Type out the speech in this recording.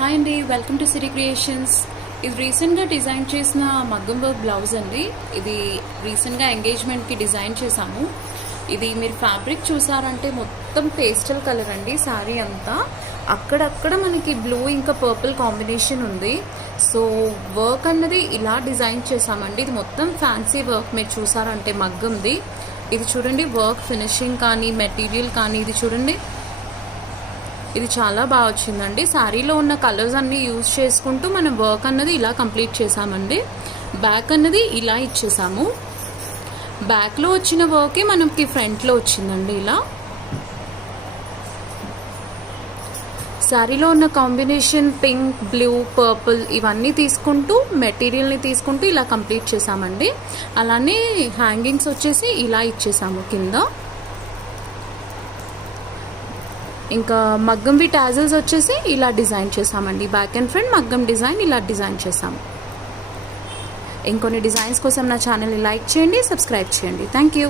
Hi అండి, welcome to Siri creations. ఇది రీసెంట్గా డిజైన్ చేసిన మగ్గం వర్క్ బ్లౌజ్ అండి. ఇది రీసెంట్గా ఎంగేజ్మెంట్కి డిజైన్ చేశాము. ఇది మీరు ఫ్యాబ్రిక్ చూసారంటే మొత్తం పేస్టల్ కలర్ అండి. శారీ అంతా అక్కడక్కడ మనకి బ్లూ ఇంకా పర్పుల్ కాంబినేషన్ ఉంది. సో వర్క్ అన్నది ఇలా డిజైన్ చేసామండి. ఇది మొత్తం ఫ్యాన్సీ వర్క్. మీరు చూసారంటే మగ్గంది. ఇది చూడండి, వర్క్ ఫినిషింగ్ కానీ మెటీరియల్ కానీ ఇది చూడండి, ఇది చాలా బాగా వచ్చిందండి. శారీలో ఉన్న కలర్స్ అన్నీ యూజ్ చేసుకుంటూ మనం వర్క్ అన్నది ఇలా కంప్లీట్ చేసామండి. బ్యాక్ అన్నది ఇలా ఇచ్చేసాము. బ్యాక్లో వచ్చిన వర్కే మనకి ఫ్రంట్లో వచ్చిందండి. ఇలా శారీలో ఉన్న కాంబినేషన్ పింక్, బ్లూ, పర్పుల్ ఇవన్నీ తీసుకుంటూ మెటీరియల్ని తీసుకుంటూ ఇలా కంప్లీట్ చేసామండి. అలానే హ్యాంగింగ్స్ వచ్చేసి ఇలా ఇచ్చేసాము కింద. ఇంకా మగ్గంవి టాజల్స్ వచ్చేసి ఇలా డిజైన్ చేసామండి. బ్యాక్ అండ్ ఫ్రంట్ మగ్గం డిజైన్ ఇలా డిజైన్ చేసాము. ఇంకొన్ని డిజైన్స్ కోసం నా ఛానల్ని లైక్ చేయండి, సబ్స్క్రైబ్ చేయండి. Thank you.